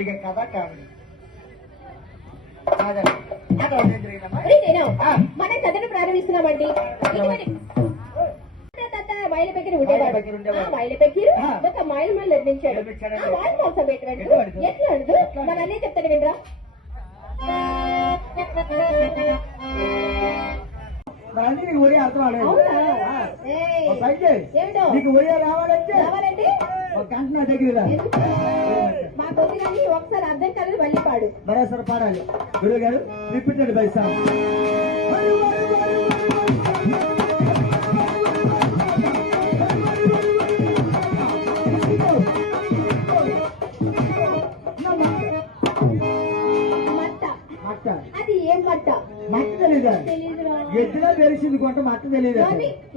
కొద్దిగా కథ కావాలి. మన కథను ప్రారంభిస్తున్నామండి. మైలు పెక్కిరి ఉండేవాడు. మైలు పెక్కిరు ఒక మైలు మళ్ళీ నిర్మించాడు. మైలు కోసం పెట్టినట్టు ఎట్లా అడుగు మన అన్నీ చెప్తాను వినరా. నీకు ఒరియా రావాలంటే ఒక గంట నా దగ్గర మా కొద్ది కానీ ఒకసారి అర్థం కాలేదు మళ్ళీ పాడు. మరోసారి పాడాలి. గురువు గారు రిపీటెడ్ బై సాంగ్. అది ఏం మట్ట? మట్ట తెలీదా? ఎద్దులో తెలిసింది కొంట మట్ట తెలియదు.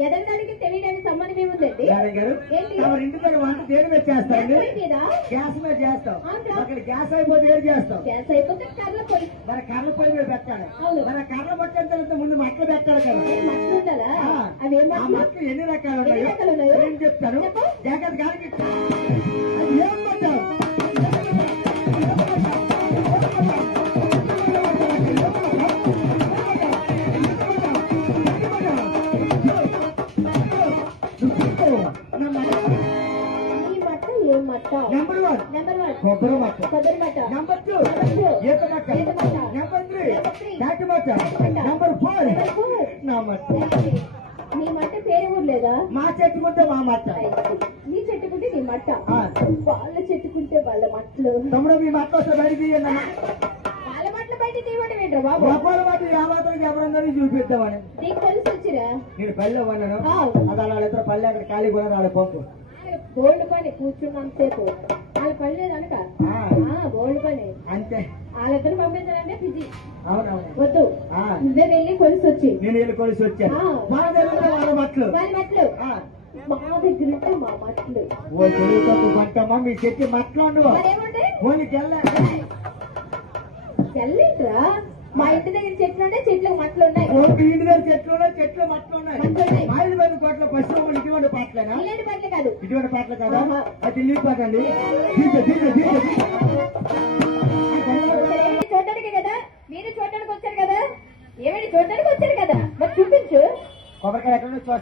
ఎదరికి తెలియడానికి సంబంధం ఏముందండి గారు? ఇంటి దగ్గర వంట దేని మీద చేస్తారండి? గ్యాస్ మీద చేస్తాం. అక్కడ గ్యాస్ అయిపోతే ఏడు చేస్తాం. గ్యాస్ అయిపోతే కర్ర పొయ్యి. మన కర్ర పొయ్యి మీద పెట్టాలి. మన కర్ర పట్టిన తర్వాత ముందు మట్టలు పెట్టాలి కదా. మట్టలు ఉండాలా? అవి మట్టలు ఎన్ని రకాలు ఉన్నాయో నేను చెప్తాను. జాగ్రత్త గారికి అది ఏం పట్టావు? Number 1 కొబ్బరి మట్ట. Number 2 ఈత మట్ట. Number 3 తాటి మట్ట. Number 4 నా మట్ట. నీ మట్ట పేరు ఊర్లేదా? మా చెట్టుకుంటే మా మట్ట. నీ చెట్టుకుంటే నీ మట్ట. వాళ్ళ చెట్టుకుంటే వాళ్ళ మట్టలు. తమ్ముడు మీ మట్ట వస్తే బయట తీయండి. వాళ్ళ మట్టలు బయట తీయడం ఏంట్రా బాబు? గొప్పల మట్ట యామాత్రం ఎవరందరినీ చూపిద్దామని. నీకు కలిసి వచ్చిరా? నేను పల్లె ఉన్నాను. అది అలా ఇద్దరు పల్లె అక్కడ ఖాళీ కూడా వాళ్ళ పంపు బోల్డ్ పని కూర్చున్నంతసేపు వాళ్ళ పని లేదనక బోల్డ్ పని అంతే. వాళ్ళిద్దరు పంపించాలంటే బిజీ. అవునవును వద్దు నువ్వే వెళ్ళి కొలిసి వచ్చి. నేను వెళ్ళి కొలిసి వచ్చాను. వాళ్ళ మట్లు వాళ్ళ మట్లు మా దగ్గర ఉంటే మా మట్లు. ఓ చెరువు పంటమ్మా మీ చెట్టు మట్లు ఉండవు. ఓన్లీ చెల్లేట్రా మా ఇంటి దగ్గర చెట్లు ఉన్నాయి. చెట్లు మట్లు ఉన్నాయి. ఇంటి దగ్గర చెట్లు ఉన్నాయి. చెట్లు మట్లు ఉన్నాయి. మా ఇంటి దగ్గర పాటలు పశ్చిమ ఇటువంటి పాటలేనా? ఇలాంటి పాటలు కాదు. ఇటువంటి పాటలు కాదా? అది ఢిల్లీ పాట అండి. చూడటానికి కదా మీరు చూడటానికి వచ్చారు కదా. ఏమైనా చూడటానికి వచ్చారు కదా మరి చూపించు. కొబ్బరికాయ ఎక్కడ చూస్తా.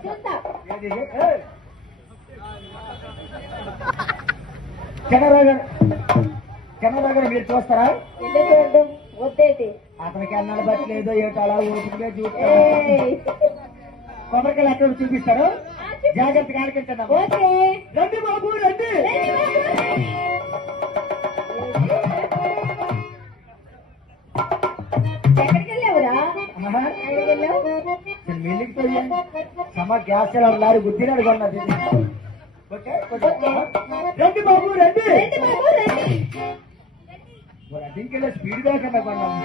కెమెరా గారు మీరు చూస్తారా? చూడడం వద్దేటి అతనికి అన్నాడు బట్టలేదో ఏటో అలా ఓపికగా చూస్తా. కొబ్బరికాయలు ఎక్కడ చూపిస్తారు? జాగ్రత్తగా ఆడికించండి. రండి బాబు రండి. ఎక్కడికి వెళ్ళావురా? మిల్లికి పోయాను. సమ గ్యాస్ లారీ గుద్దినాడు కొన్నది. రండి బాబు రండి. ఇంకెళ్ళి స్పీడ్ గా కన్నా కొన్నాము.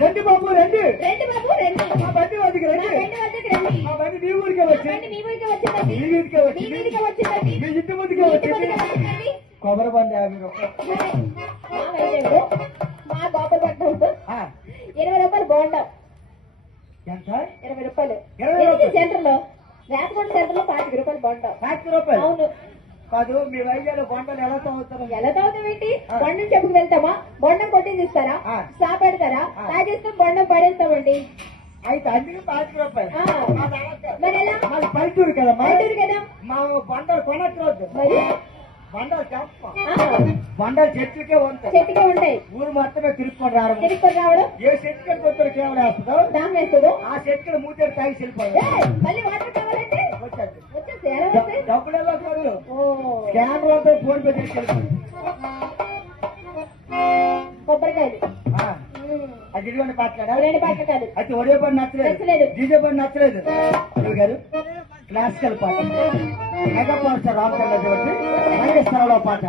రండి బాబు రండి. మా బండి వాటికి రండి. మా బండి మీ ఊరికే వచ్చింది. మీ ఊరికే వచ్చింది. మీ ఇంటి ముందుకే వచ్చింది. కొబ్బరి బండి 50 రూపాయలు. మా గోపల పట్టు 20 రూపాయలు బాగుంటాం. ఎంత? 20 రూపాయలు సెంటర్ లో వేపకొండ సెంటర్ లో 25 రూపాయలు బాగుంటాం. 25 రూపాయలు? అవును. కాదు మీ వైద్యాలు బొండలు ఎలా తాగుతారు? ఎలా తాగుతాం ఏంటి? బొండం చెప్పుకు వెళ్తామా? బొండం కొట్టింది ఇస్తారా? సా పెడతారా? తాగేస్తే బొండం పడేస్తామండి. అయితే అందుకే 25 రూపాయలు. మరి ఎలా? మాది పల్లెటూరు కదా. పల్లెటూరు కదా. మా బండలు కొనట్లేదు. మరి బండలు బండలు చెట్టుకే ఉంటాయి. ఊరు మొత్తమే తిరుక్కొని రావడం. ఏ చెట్టు కడికి వస్తారు కేవలం వేస్తుందో దాని వేస్తుందో ఆ చెట్టులు మూతేరు తాగి వెళ్ళిపోయాడు. మళ్ళీ వాటర్ కావాలంటే డబ్బులు ఇవ్వకూడదు. కెమెరాతో ఫోన్ పే తీసుకెళ్తాను. కొబ్బరికాయలు అది ఇటువంటి పాటలేదా? పాటలు కాదు. అయితే ఒడియో పని నచ్చలేదు. డీజే పని నచ్చలేదు. గారు క్లాసికల్ పాట మెగా పవర్ స్టార్ రామచంద్ర పాట.